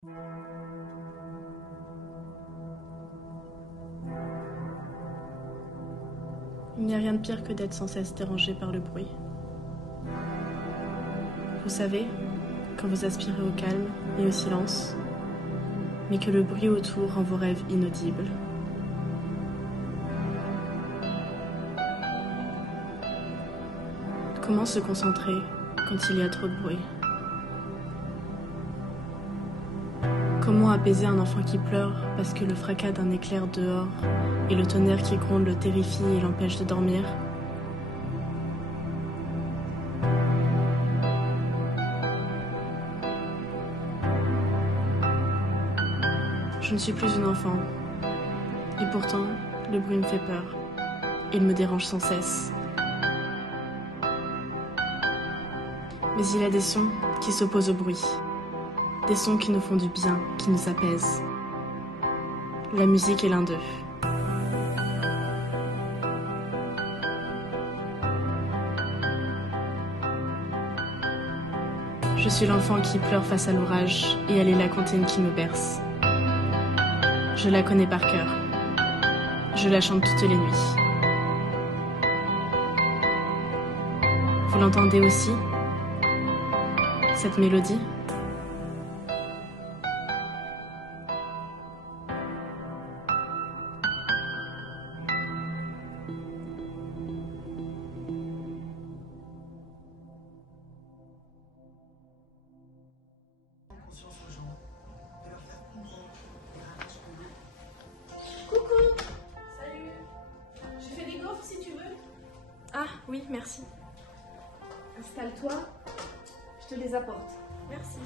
Il n'y a rien de pire que d'être sans cesse dérangé par le bruit. Vous savez, quand vous aspirez au calme et au silence, mais que le bruit autour rend vos rêves inaudibles. Comment se concentrer quand il y a trop de bruit? Comment apaiser un enfant qui pleure parce que le fracas d'un éclair dehors et le tonnerre qui gronde le terrifie et l'empêche de dormir? Je ne suis plus une enfant. Et pourtant, le bruit me fait peur. Il me dérange sans cesse. Mais il y a des sons qui s'opposent au bruit. Des sons qui nous font du bien, qui nous apaisent. La musique est l'un d'eux. Je suis l'enfant qui pleure face à l'orage et elle est la comptine qui nous berce. Je la connais par cœur. Je la chante toutes les nuits. Vous l'entendez aussi, cette mélodie? Coucou! Salut! Je fais des gaufres si tu veux. Ah oui, merci. Installe-toi, je te les apporte. Merci.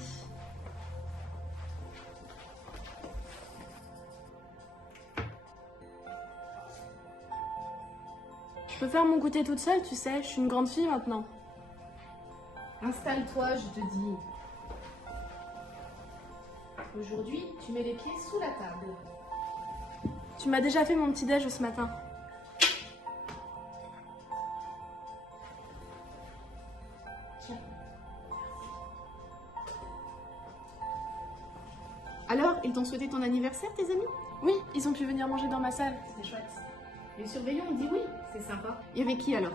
Je peux faire mon goûter toute seule, tu sais, je suis une grande fille maintenant. Installe-toi, je te dis. Aujourd'hui, tu mets les pieds sous la table. Tu m'as déjà fait mon petit-déj ce matin. Tiens. Alors, ils t'ont souhaité ton anniversaire, tes amis? Oui, ils ont pu venir manger dans ma salle. C'était chouette. Les surveillants ont dit oui, c'est sympa. Il y avait qui alors?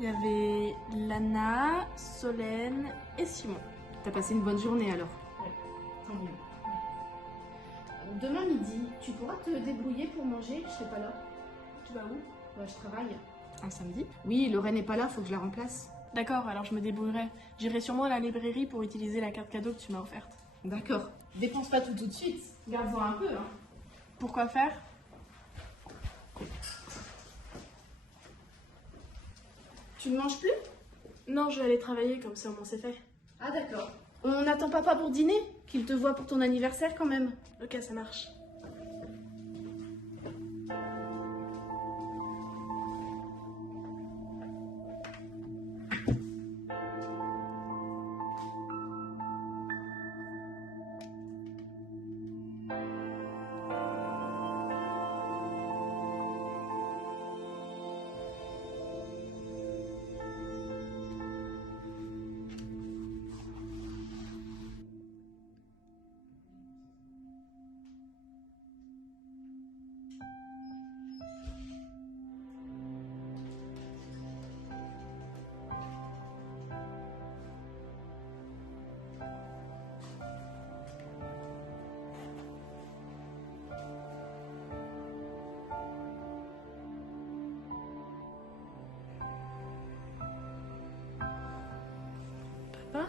Il y avait Lana, Solène et Simon. T'as passé une bonne journée alors? Ouais, tant mieux. Demain midi, tu pourras te débrouiller pour manger, je serai pas là. Tu vas où? Je travaille. Un samedi? Oui, Lorraine n'est pas là, faut que je la remplace. D'accord, alors je me débrouillerai. J'irai sûrement à la librairie pour utiliser la carte cadeau que tu m'as offerte. D'accord. Dépense pas tout de suite. Garde-en un peu, hein. Pourquoi faire? Tu ne manges plus? Non, je vais aller travailler, comme ça au moins c'est fait. Ah d'accord. On n'attend papa pour dîner? Qu'il te voit pour ton anniversaire quand même. Ok, ça marche. Papa?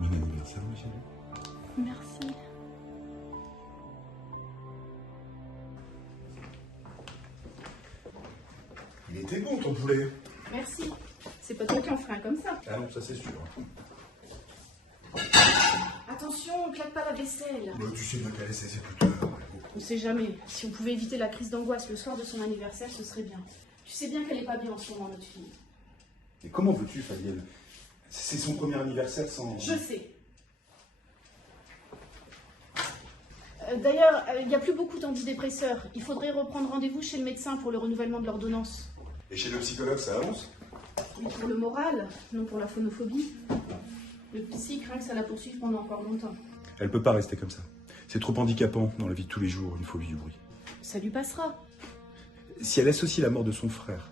Bon anniversaire, ma chérie. Merci. Il était bon ton poulet. Merci. C'est pas toi qui en feras un comme ça. Ah non, ça c'est sûr. Attention, on claque pas la vaisselle. Bah, tu sais bien qu'à laisser c'est plus tard. On sait jamais. Si on pouvait éviter la crise d'angoisse le soir de son anniversaire, ce serait bien. Tu sais bien qu'elle est pas bien en ce moment, notre fille. Et comment veux-tu, Fabienne? C'est son premier anniversaire sans... Je sais. D'ailleurs, il n'y a plus beaucoup d'antidépresseurs. Il faudrait reprendre rendez-vous chez le médecin pour le renouvellement de l'ordonnance. Et chez le psychologue, ça avance? Mais pour le moral, non pour la phonophobie. Le psy craint que ça la poursuive pendant encore longtemps. Elle peut pas rester comme ça. C'est trop handicapant dans la vie de tous les jours, une phobie du bruit. Ça lui passera. Si elle associe la mort de son frère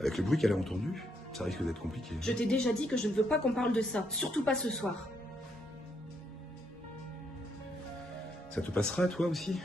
avec le bruit qu'elle a entendu, ça risque d'être compliqué. Je t'ai déjà dit que je ne veux pas qu'on parle de ça, surtout pas ce soir. Ça te passera, toi aussi?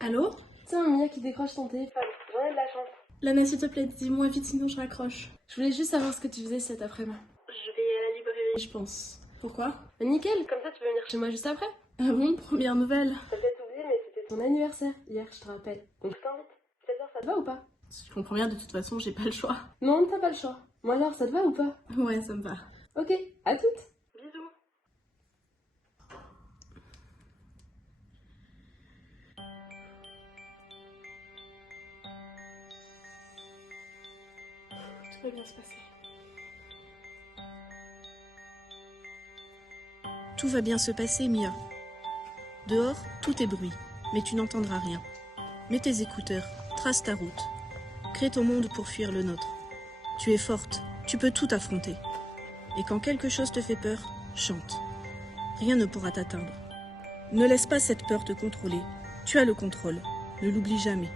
Allô? Tiens, Mia qui décroche ton téléphone. J'en ai de la chance. Lana, s'il te plaît, dis-moi vite, sinon je raccroche. Je voulais juste savoir ce que tu faisais cet après-midi. Je vais à la librairie. Je pense. Pourquoi? Bah, nickel, comme ça tu peux venir chez moi juste après. Ah bon, première nouvelle. T'as peut-être oublié, mais c'était ton anniversaire hier, je te rappelle. Donc je t'invite. 16h, ça te va ou pas? Je comprends bien, de toute façon, j'ai pas le choix. Non, t'as pas le choix. Moi alors, ça te va ou pas? Ouais, ça me va. Ok, à toutes. Bisous. Tout va bien se passer. Tout va bien se passer, Mia. Dehors, tout est bruit, mais tu n'entendras rien. Mets tes écouteurs, trace ta route. Crée ton monde pour fuir le nôtre. Tu es forte, tu peux tout affronter. Et quand quelque chose te fait peur, chante. Rien ne pourra t'atteindre. Ne laisse pas cette peur te contrôler. Tu as le contrôle. Ne l'oublie jamais.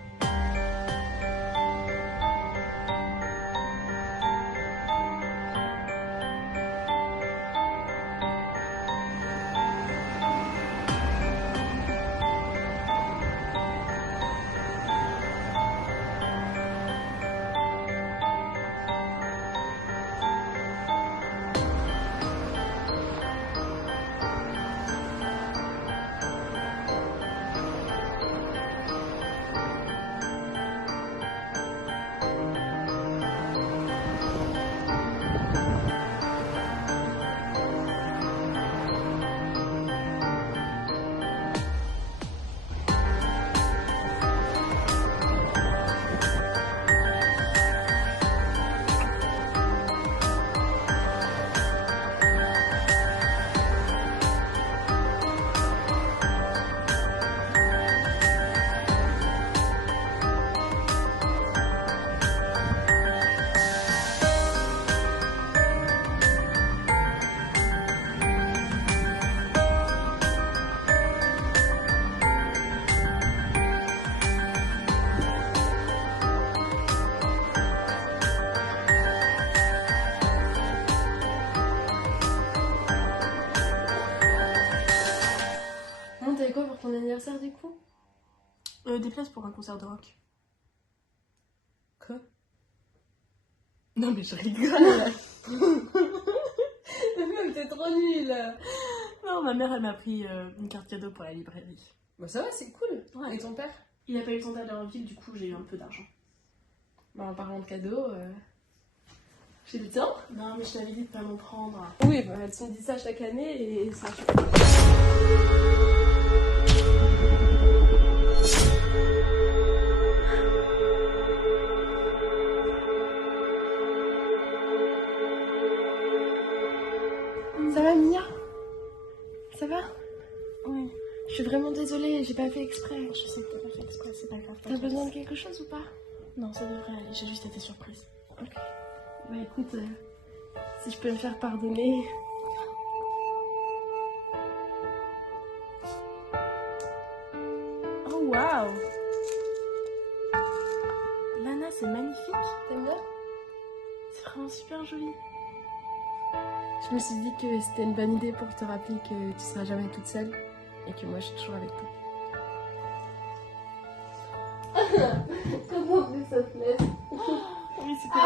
Des places pour un concert de rock. Quoi? Non mais je rigole. Meuf, t'es trop nulle. Non, ma mère, elle m'a pris une carte cadeau pour la librairie. Bah ça va, c'est cool. Ouais. Et ton père? Il a pas eu le temps d'aller en ville, du coup, j'ai eu un peu d'argent. Bah en parlant de cadeaux, j'ai le temps. Non, mais je t'avais dit de pas m'en prendre. Oui, bah tu me dis ça chaque année et ça. Ça va Mia? Ça va? Oui, Je suis vraiment désolée, j'ai pas fait exprès. je sais que t'as pas fait exprès, c'est pas grave. T'as besoin de quelque chose ou pas? Non, ça devrait aller, j'ai juste été surprise. Ok. Bah écoute, si je peux me faire pardonner. Oh, waouh! Lana, c'est magnifique. T'aimes bien? C'est vraiment super joli. Je me suis dit que c'était une bonne idée pour te rappeler que tu seras jamais toute seule et que moi je suis toujours avec toi. Comment que ça te laisse? Oui, c'était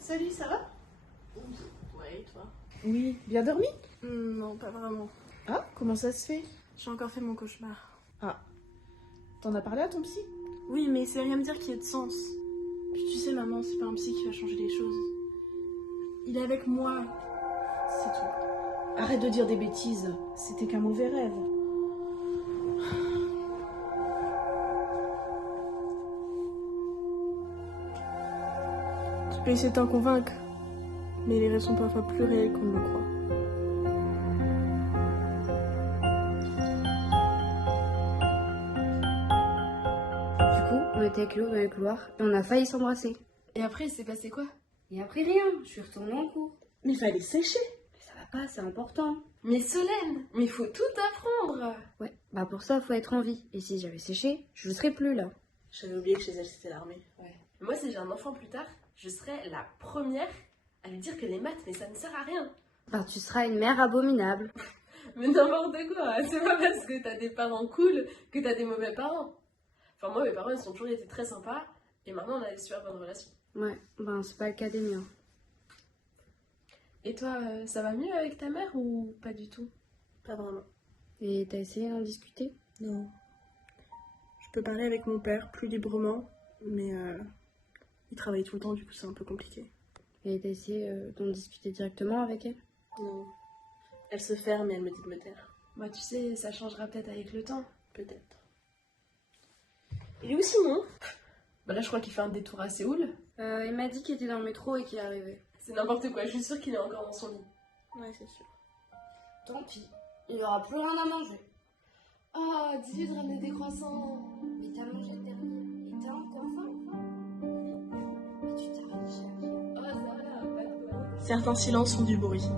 Salut, ça va? Ouais, et toi? Oui, bien dormi? Non, pas vraiment. Ah, comment ça se fait? J'ai encore fait mon cauchemar. Ah, t'en as parlé à ton psy? Oui, mais c'est rien me dire qu'il y ait de sens. Puis tu sais, maman, c'est pas un psy qui va changer les choses. Il est avec moi. C'est tout. Arrête de dire des bêtises, c'était qu'un mauvais rêve. Tu peux essayer de t'en convaincre. Mais les rêves sont parfois plus réels qu'on ne le croit. Du coup, on était avec Léo dans le couloir et on a failli s'embrasser. Et après, il s'est passé quoi? Et après rien, je suis retournée en cours. Mais fallait sécher. Mais ça va pas, c'est important. Mais Solène, mais il faut tout apprendre. Ouais, bah pour ça, faut être en vie. Et si j'avais séché, je ne serais plus là. J'avais oublié que chez elle c'était l'armée. Ouais. Moi, si j'ai un enfant plus tard, je serai la première à lui dire que les maths, mais ça ne sert à rien. Bah tu seras une mère abominable. Mais n'importe quoi, c'est pas parce que t'as des parents cool que t'as des mauvais parents. Enfin, moi, mes parents, ils ont toujours été très sympas, et maintenant, on a des super bonnes relations. Ouais, ben c'est pas le cas des miens. Et toi, ça va mieux avec ta mère ou pas du tout? Pas vraiment. Et t'as essayé d'en discuter? Non. Je peux parler avec mon père plus librement, mais il travaille tout le temps, du coup c'est un peu compliqué. Et t'as essayé d'en discuter directement avec elle? Non. Elle se ferme et elle me dit de me taire. Bah tu sais, ça changera peut-être avec le temps. Peut-être. Et où Simon? Bah là je crois qu'il fait un détour à Séoul. Il m'a dit qu'il était dans le métro et qu'il arrivait. C'est n'importe quoi, je suis sûre qu'il est encore dans son lit. Ouais, c'est sûr. Tant pis, il aura plus rien à manger. Ah, dis-lui de ramener des croissants. Mais t'as mangé le dernier et t'as encore faim? Mais tu t'arrêtes chercher. Ah, ça va, pas de quoi. Certains silences ont du bruit.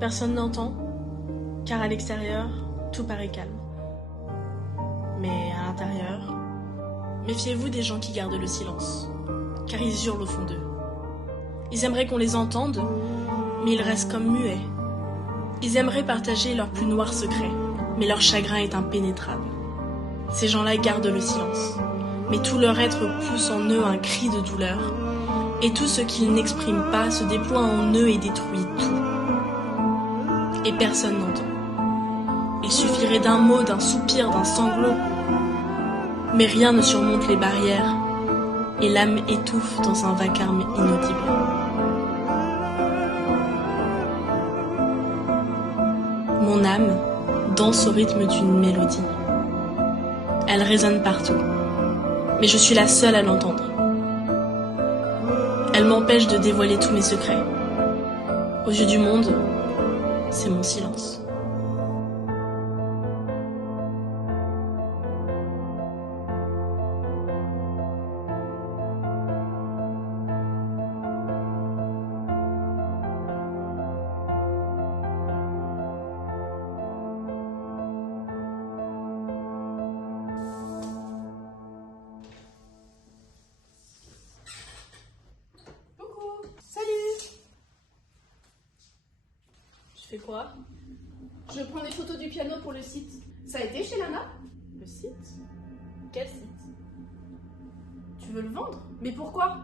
Personne n'entend, car à l'extérieur, tout paraît calme. Mais à l'intérieur, méfiez-vous des gens qui gardent le silence, car ils hurlent au fond d'eux. Ils aimeraient qu'on les entende, mais ils restent comme muets. Ils aimeraient partager leurs plus noirs secrets, mais leur chagrin est impénétrable. Ces gens-là gardent le silence, mais tout leur être pousse en eux un cri de douleur, et tout ce qu'ils n'expriment pas se déploie en eux et détruit tout. Et personne n'entend. Il suffirait d'un mot, d'un soupir, d'un sanglot, mais rien ne surmonte les barrières, et l'âme étouffe dans un vacarme inaudible. Mon âme danse au rythme d'une mélodie. Elle résonne partout, mais je suis la seule à l'entendre. Elle m'empêche de dévoiler tous mes secrets. Aux yeux du monde, c'est mon silence. Tu fais quoi? Je prends des photos du piano pour le site. Ça a été chez Lana? Le site? Quel site? Tu veux le vendre? Mais pourquoi?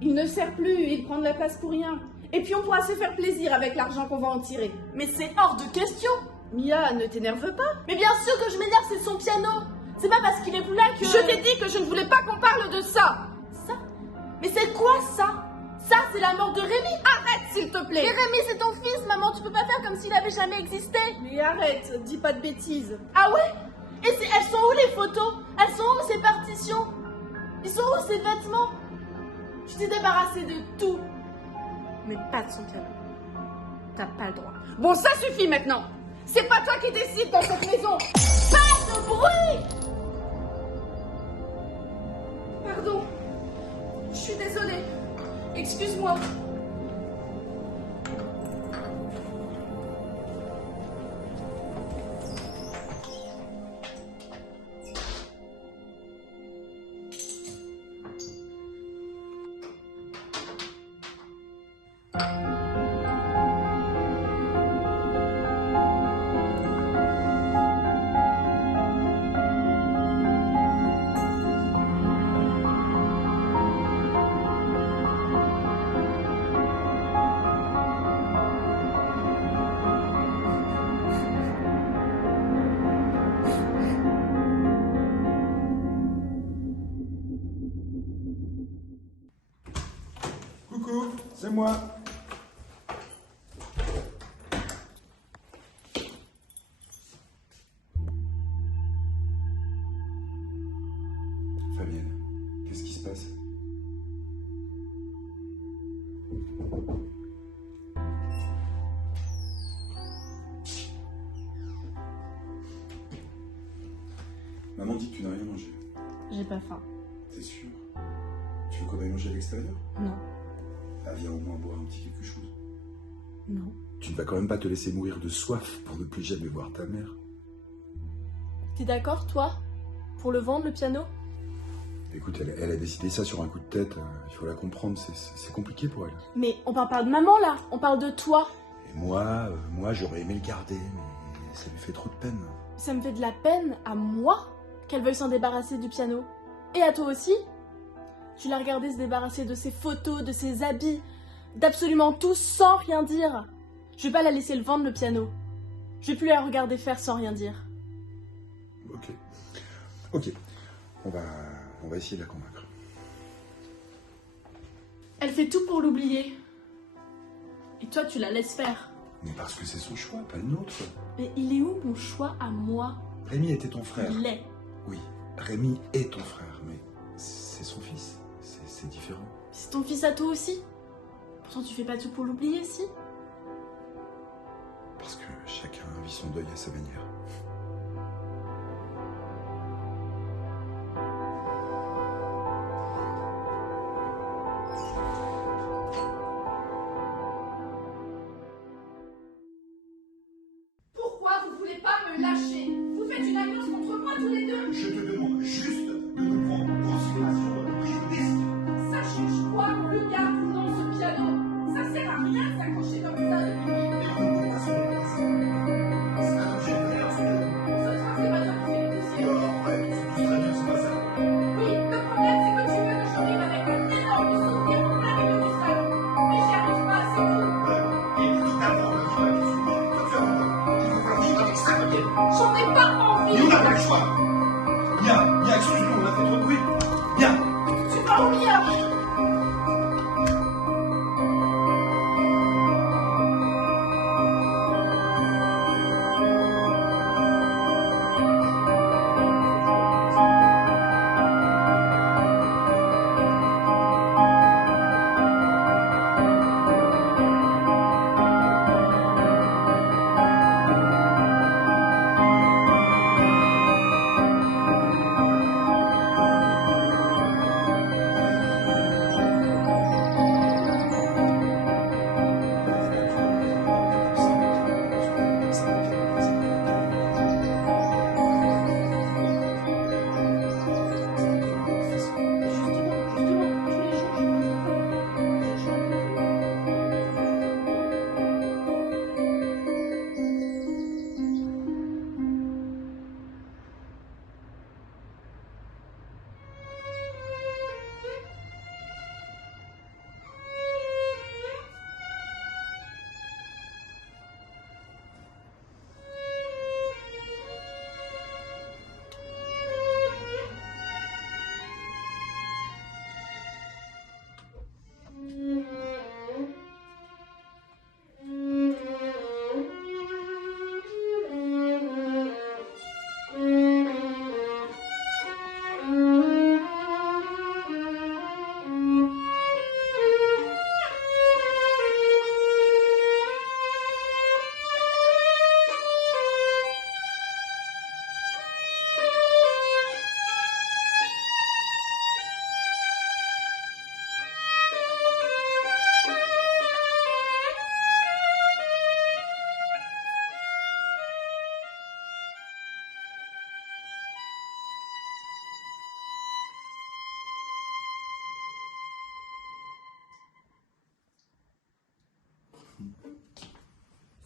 Il ne sert plus, il prend de la place pour rien. Et puis on pourra se faire plaisir avec l'argent qu'on va en tirer. Mais c'est hors de question! Mia, ne t'énerve pas. Mais bien sûr que je m'énerve, c'est son piano! C'est pas parce qu'il est plus là que... Je t'ai dit que je ne voulais pas qu'on parle de ça. Ça? Mais c'est quoi ça? Ça, c'est la mort de Rémi! Arrête, s'il te plaît. Mais Rémi, c'est ton fils, maman, tu peux pas faire comme s'il avait jamais existé! Mais arrête, dis pas de bêtises. Ah ouais? Et elles sont où les photos? Elles sont où ces partitions? Ils sont où ces vêtements? Tu t'es débarrassé de tout! Mais pas de son piano. T'as pas le droit. Bon, ça suffit maintenant. C'est pas toi qui décides dans cette maison. Pas de bruit! Pardon. Je suis désolée. Excuse-moi. Coucou, c'est moi. Fabienne, qu'est-ce qui se passe? Maman dit que tu n'as rien mangé. J'ai pas faim. T'es sûr? Tu veux qu'on aille manger à l'extérieur? Non. Ah, viens au moins boire un petit quelque chose. Non. Tu ne vas quand même pas te laisser mourir de soif pour ne plus jamais voir ta mère. T'es d'accord, toi? Pour le vendre, le piano? Écoute, elle a décidé ça sur un coup de tête. Il faut la comprendre, c'est compliqué pour elle. Mais on parle pas de maman, là. On parle de toi. Et moi, j'aurais aimé le garder, mais ça lui fait trop de peine. Ça me fait de la peine, à moi, qu'elle veuille s'en débarrasser du piano. Et à toi aussi. Tu l'as regardé se débarrasser de ses photos, de ses habits, d'absolument tout sans rien dire. Je vais pas la laisser le vendre le piano. Je vais plus la regarder faire sans rien dire. Ok. Ok. On va essayer de la convaincre. Elle fait tout pour l'oublier. Et toi, tu la laisses faire. Mais parce que c'est son choix, pas le nôtre. Mais il est où mon choix à moi? Rémi était ton frère. Il l'est. Oui, Rémi est ton frère, mais c'est son fils. C'est différent. C'est ton fils à toi aussi. Pourtant, tu fais pas tout pour l'oublier, si? Parce que chacun vit son deuil à sa manière. Pourquoi vous voulez pas me lâcher? Vous faites une alliance contre moi tous les deux. Je te demande juste de me prendre en considération le prix du risque. Ça change quoi qu'on le garde ou non ce piano? Ça sert à rien de s'accrocher comme ça depuis. C'est un objet de valeur, Ce sera c'est pas toi qui fais le désir. Ouais, c'est très bien, c'est pas ça. Oui, le problème c'est que tu veux que je vive avec un énorme souvenir plein de du salon. Mais j'y arrive pas, c'est tout. Évidemment, il faut vivre avec ça, Gabriel. J'en ai pas envie. Mais on n'a pas le choix. Mia, excuse-nous, on a fait trop de bruit. Mia. Tu vas où Mia?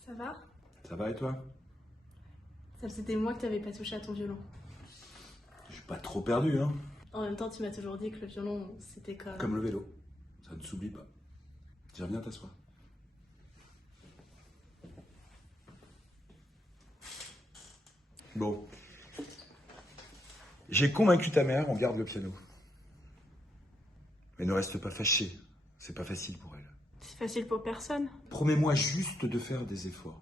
Ça va? Ça va et toi? Ça c'était moi que t'avais pas touché à ton violon. Je suis pas trop perdu, hein. En même temps, tu m'as toujours dit que le violon, c'était comme... Comme le vélo. Ça ne s'oublie pas. Tiens, viens t'asseoir. Bon. J'ai convaincu ta mère, on garde le piano. Mais ne reste pas fâché. C'est pas facile pour elle. C'est facile pour personne. Promets-moi juste de faire des efforts.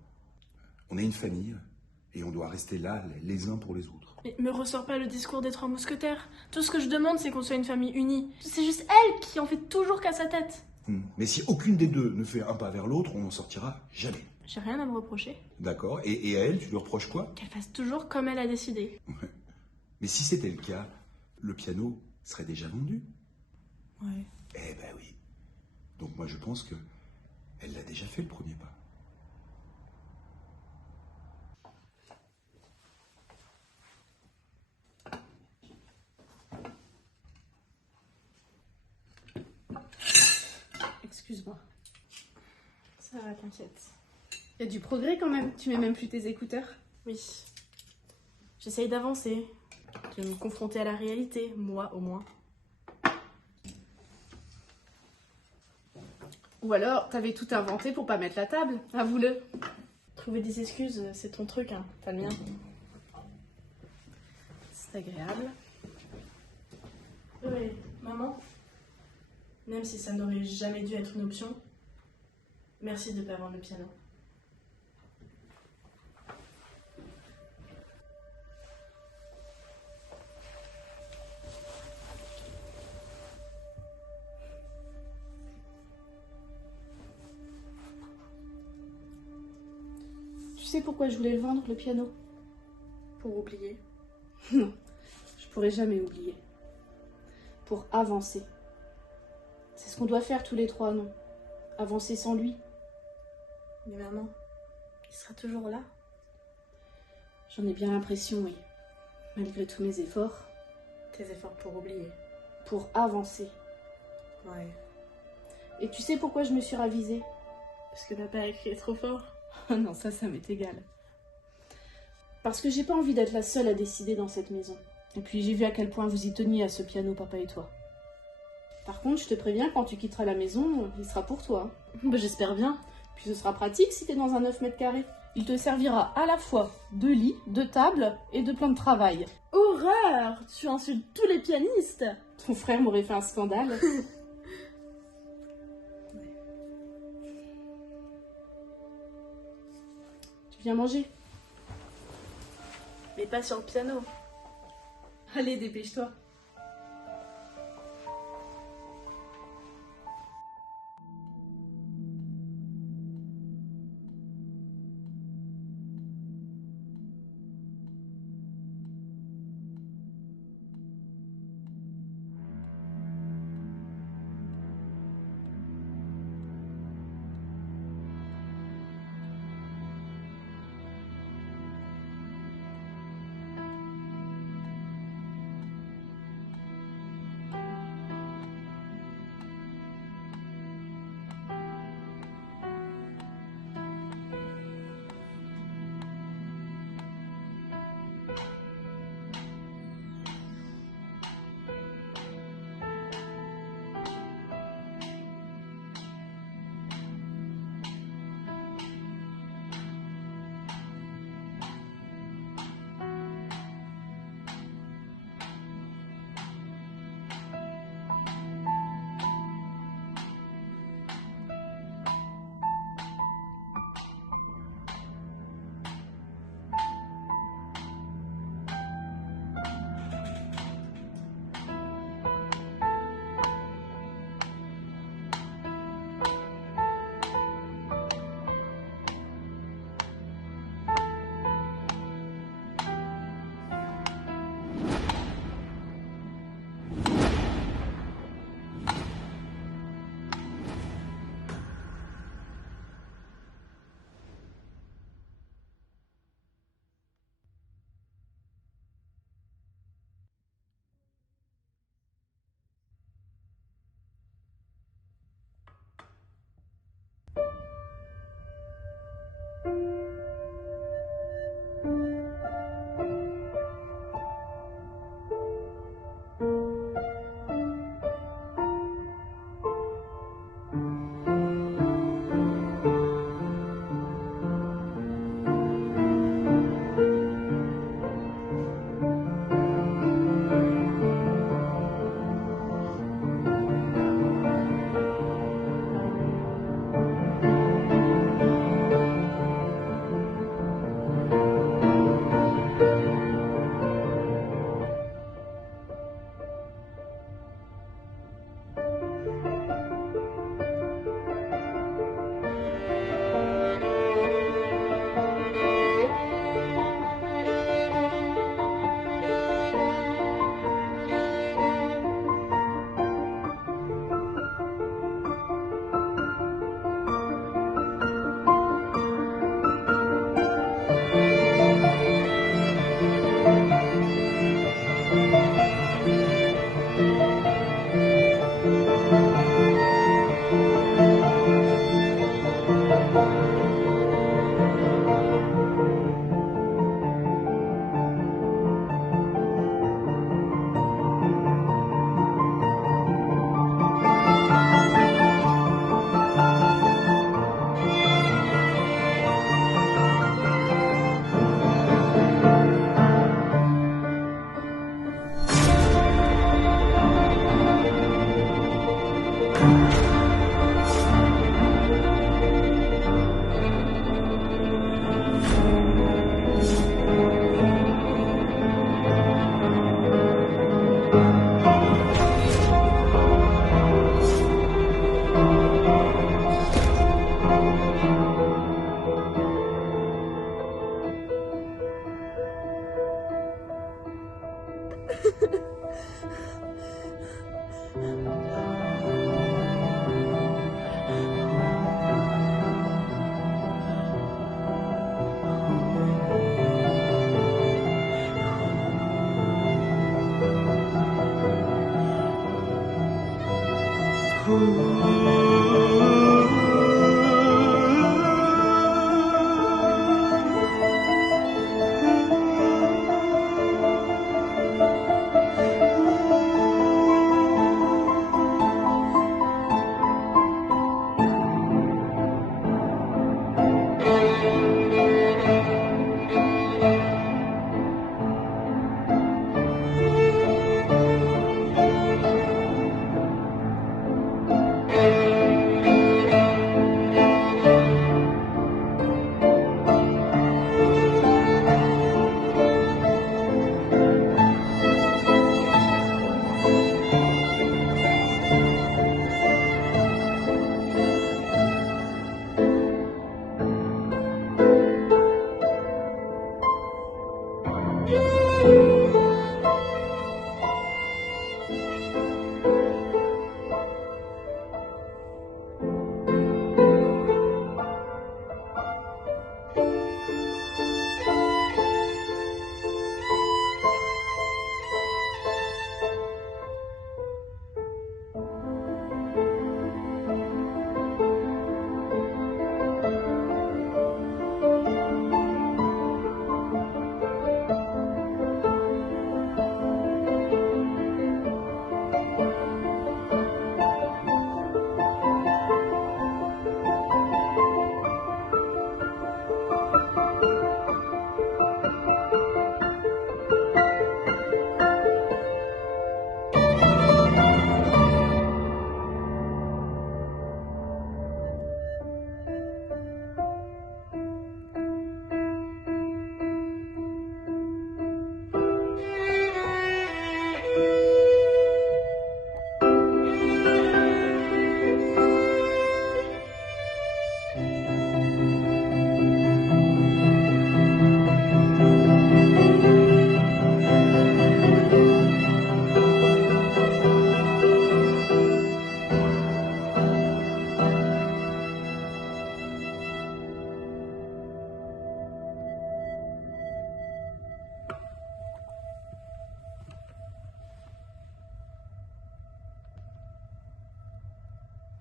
On est une famille et on doit rester là les uns pour les autres. Mais me ressort pas le discours des 3 mousquetaires. Tout ce que je demande, c'est qu'on soit une famille unie. C'est juste elle qui en fait toujours qu'à sa tête. Mais si aucune des deux ne fait un pas vers l'autre, on n'en sortira jamais. J'ai rien à me reprocher. D'accord. Et à elle, tu lui reproches quoi? Qu'elle fasse toujours comme elle a décidé. Ouais. Mais si c'était le cas, le piano serait déjà vendu. Ouais. Eh ben oui. Donc moi je pense que elle l'a déjà fait le premier pas. Excuse-moi. Ça va, t'inquiète. Il y a du progrès quand même. Tu mets même plus tes écouteurs. Oui. J'essaye d'avancer. De me confronter à la réalité, moi au moins. Ou alors, t'avais tout inventé pour pas mettre la table, avoue-le. Trouver des excuses, c'est ton truc, hein, pas le mien. C'est agréable. Oui, maman, même si ça n'aurait jamais dû être une option, merci de pas vendre le piano. Tu sais pourquoi je voulais le vendre, le piano? Pour oublier. Non, je pourrais jamais oublier. Pour avancer. C'est ce qu'on doit faire tous les trois, non? Avancer sans lui. Mais maman, il sera toujours là. J'en ai bien l'impression, oui. Malgré tous mes efforts. Tes efforts pour oublier. Pour avancer. Ouais. Et tu sais pourquoi je me suis ravisée? Parce que papa a écrit trop fort. Oh non, ça m'est égal. Parce que j'ai pas envie d'être la seule à décider dans cette maison. Et puis j'ai vu à quel point vous y teniez à ce piano, papa et toi. Par contre, je te préviens, quand tu quitteras la maison, il sera pour toi. Bah, j'espère bien. Puis ce sera pratique si t'es dans un 9 mètres carrés. Il te servira à la fois de lit, de table et de plan de travail. Horreur! Tu insultes tous les pianistes! Ton frère m'aurait fait un scandale. Tu viens manger? Mais pas sur le piano. Allez, dépêche-toi.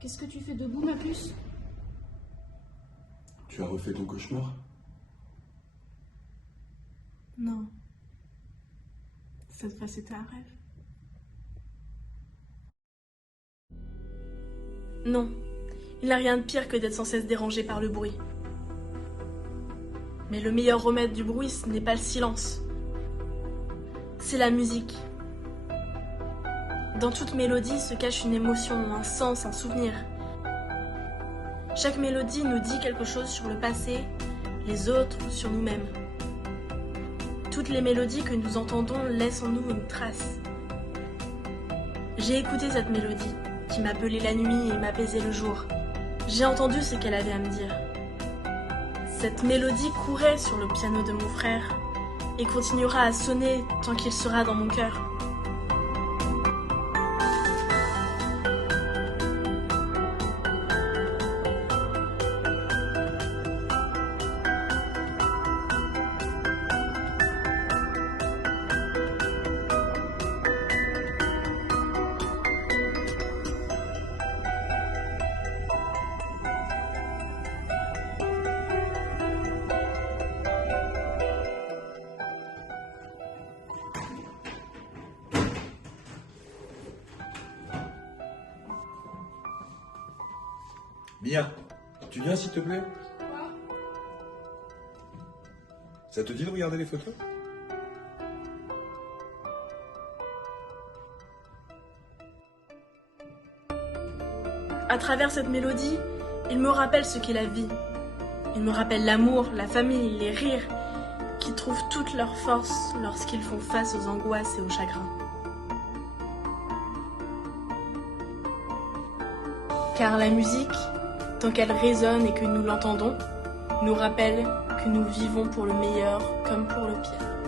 Qu'est-ce que tu fais debout, ma puce? Tu as refait ton cauchemar? Non. Cette fois, c'était un rêve. Non, il n'y a rien de pire que d'être sans cesse dérangé par le bruit. Mais le meilleur remède du bruit, ce n'est pas le silence. C'est la musique. Dans toute mélodie se cache une émotion, un sens, un souvenir. Chaque mélodie nous dit quelque chose sur le passé, les autres, sur nous-mêmes. Toutes les mélodies que nous entendons laissent en nous une trace. J'ai écouté cette mélodie qui m'appelait la nuit et m'apaisait le jour. J'ai entendu ce qu'elle avait à me dire. Cette mélodie courait sur le piano de mon frère et continuera à sonner tant qu'il sera dans mon cœur. Mia, tu viens s'il te plaît? Ça te dit de regarder les photos? À travers cette mélodie, il me rappelle ce qu'est la vie. Il me rappelle l'amour, la famille, les rires, qui trouvent toute leur force lorsqu'ils font face aux angoisses et aux chagrins. Car la musique, tant qu'elle résonne et que nous l'entendons, nous rappelle que nous vivons pour le meilleur comme pour le pire.